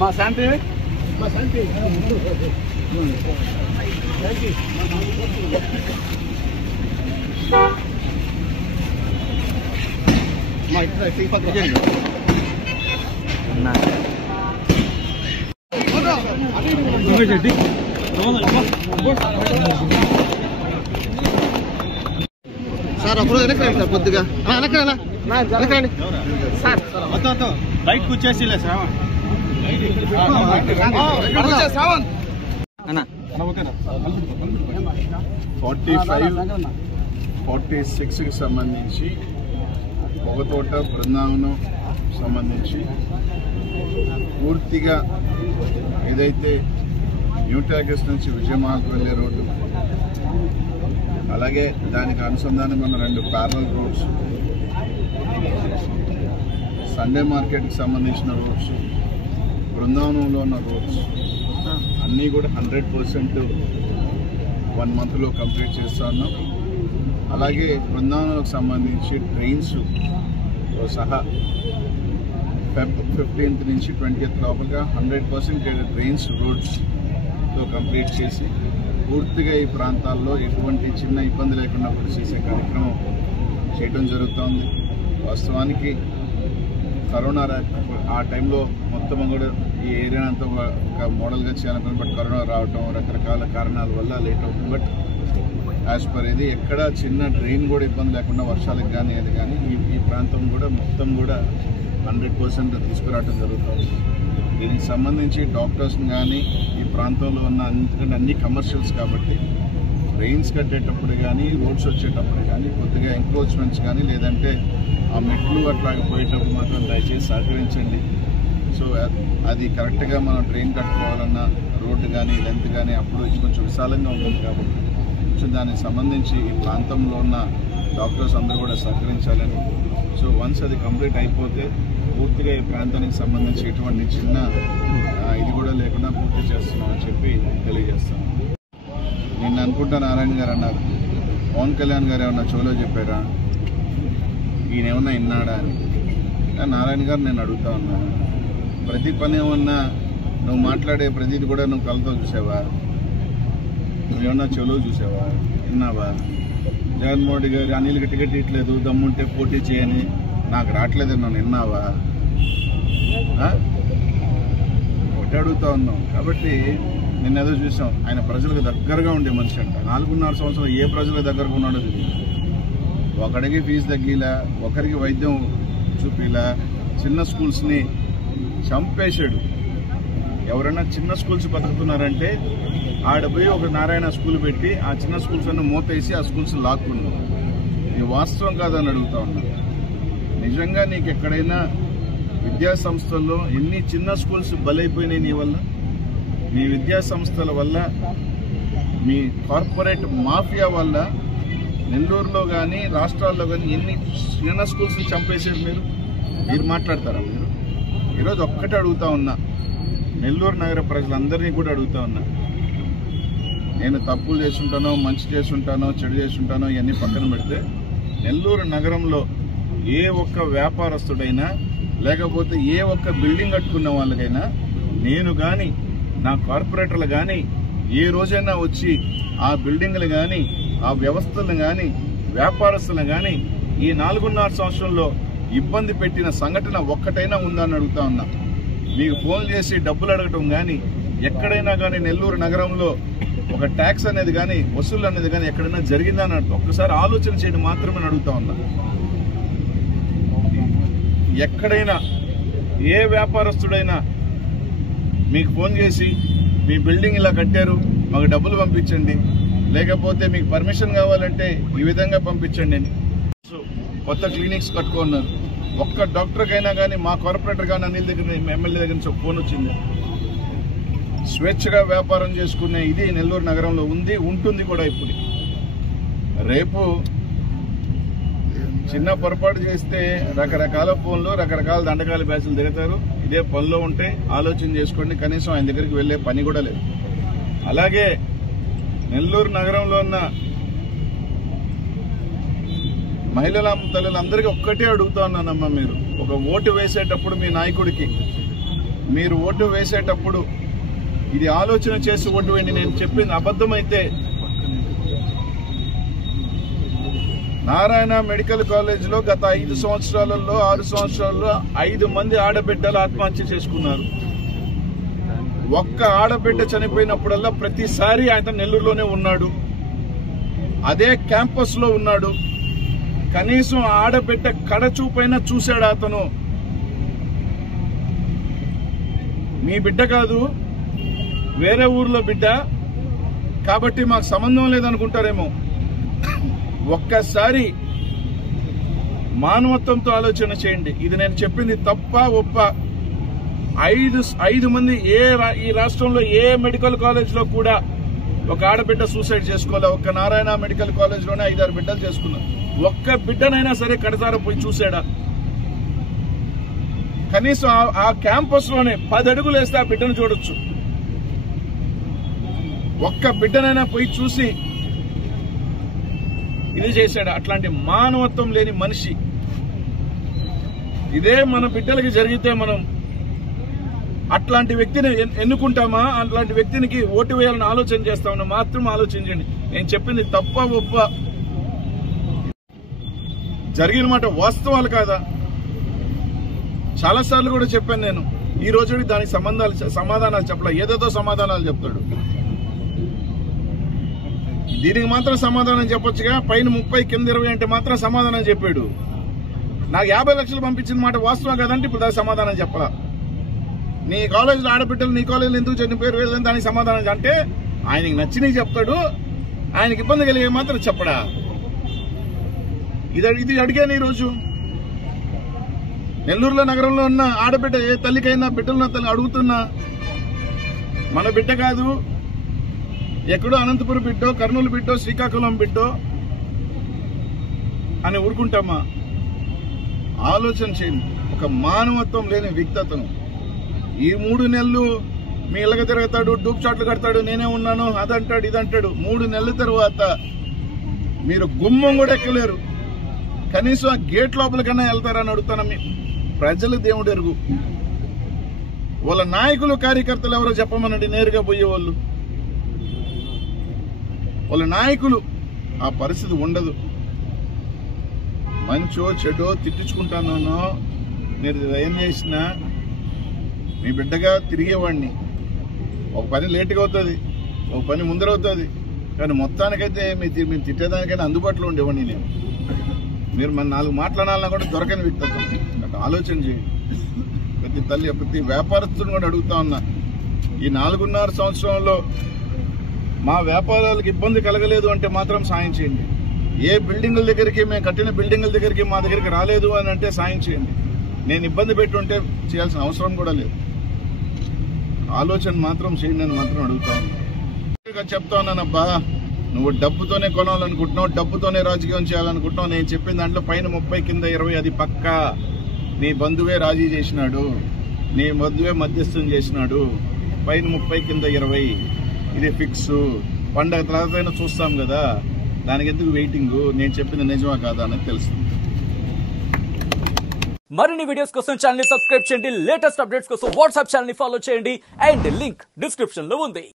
మా శాంతి సార్ అప్పుడు వెనక్కండి సార్ కొద్దిగా వెనక్కండి సార్ బయటకు వచ్చేసిలే శ్రావణ్ 45-46కి సంబంధించి పొగతోట బృందావనం సంబంధించి పూర్తిగా ఏదైతే న్యూ టాకీస్ నుంచి విజయమాలకు వెళ్ళే రోడ్డు, అలాగే దానికి అనుసంధానమైన 2 ప్యారలల్ రోడ్స్, సండే మార్కెట్కి సంబంధించిన రోడ్స్, బృందావనంలో ఉన్న రోడ్స్ అన్నీ కూడా 100% 1 మంత్లో కంప్లీట్ చేస్తా ఉన్నాం. అలాగే బృందావనంకి సంబంధించి ట్రైన్స్ సహా Feb 15th నుంచి 20th లోపలగా 100% ట్రైన్స్ రోడ్స్తో కంప్లీట్ చేసి పూర్తిగా ఈ ప్రాంతాల్లో ఎటువంటి చిన్న ఇబ్బంది లేకుండా కూడా చేసే కార్యక్రమం చేయడం జరుగుతోంది. వాస్తవానికి కరోనా ఆ టైంలో మొత్తం కూడా ఈ ఏరియా అంతా ఒక మోడల్గా చేయాలనుకుని, బట్ కరోనా రావటం రకరకాల కారణాల వల్ల లేట్ అవుతుంది. బట్ యాజ్ పర్ ఇది ఎక్కడ చిన్న డ్రైన్ కూడా ఇబ్బంది లేకుండా వర్షాలకు కానీ అది కానీ ఈ ప్రాంతం కూడా మొత్తం కూడా 100% తీసుకురావడం జరుగుతుంది. దీనికి సంబంధించి డాక్టర్స్ని కానీ ఈ ప్రాంతంలో ఉన్న అన్ని కమర్షియల్స్ కాబట్టి డ్రైన్స్ కట్టేటప్పుడు కానీ రోడ్స్ వచ్చేటప్పుడు కానీ కొద్దిగా ఎంక్రోచ్మెంట్స్ కానీ లేదంటే ఆ మెట్లు అట్లాగే పోయేటప్పుడు మాత్రం దయచేసి సహకరించండి. సో అది కరెక్ట్గా మనం డ్రైన్ కట్టుకోవాలన్నా రోడ్డు కానీ లెంత్ కానీ అప్పుడు కొంచెం విశాలంగా ఉంటుంది కాబట్టి సో దానికి సంబంధించి ఈ ప్రాంతంలో ఉన్న డాక్టర్స్ అందరూ కూడా సహకరించాలని. సో వన్స్ అది కంప్లీట్ అయిపోతే పూర్తిగా ఈ ప్రాంతానికి సంబంధించి ఎటువంటి చిన్న ఇది కూడా లేకుండా పూర్తి చేస్తున్నామని చెప్పి తెలియజేస్తాను. నిన్న అనుకుంటా నారాయణ గారు అన్నారు, పవన్ కళ్యాణ్ గారు ఏమన్నా చెవులో చెప్పారా, ఈయన ఏమన్నా విన్నాడా అని. నారాయణ గారు నేను అడుగుతా ఉన్నాను, ప్రతి పని ఏమన్నా నువ్వు మాట్లాడే ప్రతిది కూడా నువ్వు కళ్ళతో చూసావా, నువ్వేమన్నా చెవులో చూసావా, విన్నావా? జగన్మోహన్ రెడ్డి గారు అనిల్కి టికెట్ ఇట్లేదు, దమ్ముంటే పోటీ చేయని, నాకు రావట్లేదు నన్ను విన్నావా? ఒకటి అడుగుతా ఉన్నాం. కాబట్టి నిన్నేదో చూసాం, ఆయన ప్రజలకు దగ్గరగా ఉండే మనిషి అంట. 4.5 సంవత్సరం ఏ ప్రజలకు దగ్గరగా ఉన్నాడో తెలియదు. ఒకడికి ఫీజు తగ్గిలా, ఒకరికి వైద్యం చూపిలా, చిన్న స్కూల్స్ని చంపేశాడు. ఎవరైనా చిన్న స్కూల్స్ బతుకుతున్నారంటే ఆడపోయి ఒక నారాయణ స్కూల్ పెట్టి ఆ చిన్న స్కూల్స్ అన్ని మూతేసి ఆ స్కూల్స్ లాక్కున్నాం. ఇది వాస్తవం కాదని అడుగుతా ఉన్నా. నిజంగా నీకు ఎక్కడైనా విద్యా సంస్థల్లో ఎన్ని చిన్న స్కూల్స్ బలైపోయినాయి నీ వల్ల, మీ విద్యా సంస్థల వల్ల, మీ కార్పొరేట్ మాఫియా వల్ల నెల్లూరులో కానీ రాష్ట్రాల్లో కానీ ఎన్ని చిన్న స్కూల్స్ చంపేసారు మీరు మాట్లాడతారా? మీరు ఈరోజు ఒక్కటే అడుగుతా ఉన్నా, నెల్లూరు నగర ప్రజలందరినీ కూడా అడుగుతా ఉన్నా. నేను తప్పులు చేసుంటానో, మంచి చేసుంటానో, చెడు చేసుంటానో ఇవన్నీ పక్కన పెడితే నెల్లూరు నగరంలో ఏ ఒక్క వ్యాపారస్తుడైనా లేకపోతే ఏ ఒక్క బిల్డింగ్ కట్టుకున్న వాళ్ళకైనా నేను కానీ నా కార్పొరేటర్లు కానీ ఏ రోజైనా వచ్చి ఆ బిల్డింగ్లు కానీ ఆ వ్యవస్థలను కానీ వ్యాపారస్తులను కానీ ఈ 4.5 సంవత్సరంలో ఇబ్బంది పెట్టిన సంఘటన ఒక్కటైనా ఉందని అడుగుతా ఉన్నా. మీకు ఫోన్ చేసి డబ్బులు అడగటం కానీ ఎక్కడైనా కానీ నెల్లూరు నగరంలో ఒక ట్యాక్స్ అనేది కానీ వసూలు అనేది కానీ ఎక్కడైనా జరిగిందా అని ఒక్కసారి ఆలోచన చేయడం మాత్రమే అడుగుతా ఉన్నా. ఎక్కడైనా ఏ వ్యాపారస్తుడైనా మీకు ఫోన్ చేసి మీ బిల్డింగ్ ఇలా కట్టారు, మాకు డబ్బులు పంపించండి, లేకపోతే మీకు పర్మిషన్ కావాలంటే ఈ విధంగా పంపించండి అని కొత్త క్లినిక్స్ కట్టుకున్నారు. ఒక్క డాక్టర్కైనా కానీ మా కార్పొరేటర్ కానీ అనిల్ దగ్గర ఎమ్మెల్యే దగ్గర నుంచి ఒక ఫోన్ వచ్చింది. స్వేచ్ఛగా వ్యాపారం చేసుకునే ఇది నెల్లూరు నగరంలో ఉంది, ఉంటుంది కూడా. ఇప్పుడు రేపు చిన్న పొరపాటు చేస్తే రకరకాల ఫోన్లు రకరకాల దండకాల బ్యాచ్లు దిగుతారు. ఇదే పనిలో ఉంటే ఆలోచన చేసుకోండి. కనీసం ఆయన దగ్గరికి వెళ్లే పని కూడా లేదు. అలాగే నెల్లూరు నగరంలో ఉన్న మహిళల తల్లులందరికీ ఒక్కటే అడుగుతా ఉన్నానమ్మా, మీరు ఒక ఓటు వేసేటప్పుడు మీ నాయకుడికి మీరు ఓటు వేసేటప్పుడు ఇది ఆలోచన చేసి ఓటు వేయండి. నేను చెప్పింది అబద్ధమైతే నారాయణ మెడికల్ కాలేజీలో గత 5 సంవత్సరాలలో 6 సంవత్సరాల్లో 5 మంది ఆడబిడ్డలు ఆత్మహత్య చేసుకున్నారు. ఒక్క ఆడబిడ్డ చనిపోయినప్పుడల్లా ప్రతిసారి ఆయన నెల్లూరులోనే ఉన్నాడు, అదే క్యాంపస్ లో ఉన్నాడు. కనీసం ఆడబిడ్డ కడచూపైనా చూశాడు అతను. మీ బిడ్డ కాదు, వేరే ఊర్లో బిడ్డ కాబట్టి మాకు సంబంధం లేదనుకుంటారేమో. ఒక్కసారి మానవత్వంతో ఆలోచన చేయండి. ఇది నేను చెప్పింది తప్ప ఒప్ప. 5 మంది ఈ రాష్ట్రంలో ఏ మెడికల్ కాలేజ్ లో కూడా ఒక ఆడబిడ్డ సూసైడ్ చేసుకోలే. ఒక్క నారాయణ మెడికల్ కాలేజ్ లోనే 5-6 బిడ్డలు చేసుకున్నారు. ఒక్క బిడ్డనైనా సరే కడసార పోయి చూశాడా? కనీసం ఆ క్యాంపస్ లోనే 10 అడుగులు వేస్తే ఆ బిడ్డను చూడొచ్చు. ఒక్క బిడ్డనైనా పోయి చూసి ఇది చేశాడు. అట్లాంటి మానవత్వం లేని మనిషి. ఇదే మన బిడ్డలకి జరిగితే మనం అట్లాంటి వ్యక్తిని ఎన్నుకుంటామా? అట్లాంటి వ్యక్తికి ఓటు వేయాలని ఆలోచన చేస్తామని మాత్రం ఆలోచించండి. నేను చెప్పింది తప్ప ఒప్ప, జరిగిన మాట వాస్తవాలు కాదా? చాలా సార్లు కూడా చెప్పాను నేను. ఈ రోజు దానికి సమాధానాలు చెప్పలే, ఏదేదో సమాధానాలు చెప్తాడు. దీనికి మాత్రం సమాధానం చెప్పొచ్చుగా. పైన 30 కింద 20 అంటే మాత్రం సమాధానం చెప్పాడు. నాకు 50 లక్షలు పంపించిన మాట వాస్తవం కదంటే ఇప్పుడు దానికి సమాధానం చెప్పలా. నీ కాలేజీలో ఆడబిడ్డలు నీ కాలేజీలో ఎందుకు చనిపోయారు వేదని దానికి సమాధానం అంటే ఆయనకి నచ్చినవి చెప్తాడు, ఆయనకి ఇబ్బంది కలిగే మాత్రం చెప్పడా? ఇది అడిగాను ఈరోజు. నెల్లూరులో నగరంలో ఉన్న ఆడబిడ్డ ఏ తల్లికైనా బిడ్డలున్న తల్లి అడుగుతున్నా, మన బిడ్డ కాదు, ఎక్కడో అనంతపురం బిడ్డో, కర్నూలు బిడ్డో, శ్రీకాకుళం బిడ్డో అని ఊరుకుంటామా? ఆలోచన చేయండి. ఒక మానవత్వం లేని వ్యక్తతను. ఈ 3 నెలలు మీ ఇళ్ళకి తిరుగుతాడు, డూప్ చాట్లు కడతాడు, నేనే ఉన్నాను, అదంటాడు ఇదంటాడు. 3 నెలల తర్వాత మీరు గుమ్మం కూడా ఎక్కలేరు. కనీసం ఆ గేట్ లోపలికన్నా వెళ్తారని అడుగుతాను. మీ ప్రజలు దేవుడు ఎరుగు. వాళ్ళ నాయకులు కార్యకర్తలు ఎవరో చెప్పమనండి, నేరుగా పోయేవాళ్ళు. వాళ్ళ నాయకులు ఆ పరిస్థితి ఉండదు. మంచో చెడో తిట్టించుకుంటానో నేను ఏం చేసినా మీ బిడ్డగా తిరిగేవాడిని. ఒక పని లేటుగా అవుతుంది, ఒక పని ముందరవుతుంది, కానీ మొత్తానికైతే మేము తిట్టేదానికైనా అందుబాటులో ఉండేవాడిని నేను. మీరు మన 4 మాట్లాడాలన్నా కూడా దొరకని వ్యక్తిత్వం. అట్లా ఆలోచన చేయండి. ప్రతి తల్లి ప్రతి వ్యాపారస్తుని కూడా అడుగుతా ఉన్నా, ఈ 4.5 సంవత్సరంలో మా వ్యాపారాలకు ఇబ్బంది కలగలేదు అంటే మాత్రం సాయం చేయండి. ఏ బిల్డింగుల దగ్గరికి, మేము కట్టిన బిల్డింగుల దగ్గరికి మా దగ్గరికి రాలేదు అని అంటే సాయం చేయండి. నేను ఇబ్బంది పెట్టుంటే చేయాల్సిన అవసరం కూడా లేదు. ఆలోచన మాత్రం చేయండి అని మాత్రం అడుగుతా ఉన్నా. చెప్తా ఉన్నానబ్బా, నువ్వు డబ్బుతోనే కొనాలనుకుంటున్నావు, డబ్బుతోనే రాజకీయం చేయాలనుకుంటున్నావు. నేను చెప్పిన దాంట్లో పైన 30 కింద 20 అది పక్కా. నీ బంధువే రాజీ చేసినాడు, నీ బంధువే మధ్యస్థం చేసినాడు. పైన 30 కింద 20 ఇది ఫిక్స్. పండగ తర్వాత చూస్తాం కదా, దానికి ఎందుకు వెయిటింగ్? నేను చెప్పింది నిజమా కాదా అని తెలుస్తుంది. మరిన్ని వీడియోస్ కోసం ఛానల్ ని సబ్స్క్రైబ్ చేయండి. లేటెస్ట్ అప్డేట్స్ కోసం వాట్సాప్ ఛానల్ ని ఫాలో చేయండి. అండ్ లింక్ డిస్క్రిప్షన్ లో ఉంది.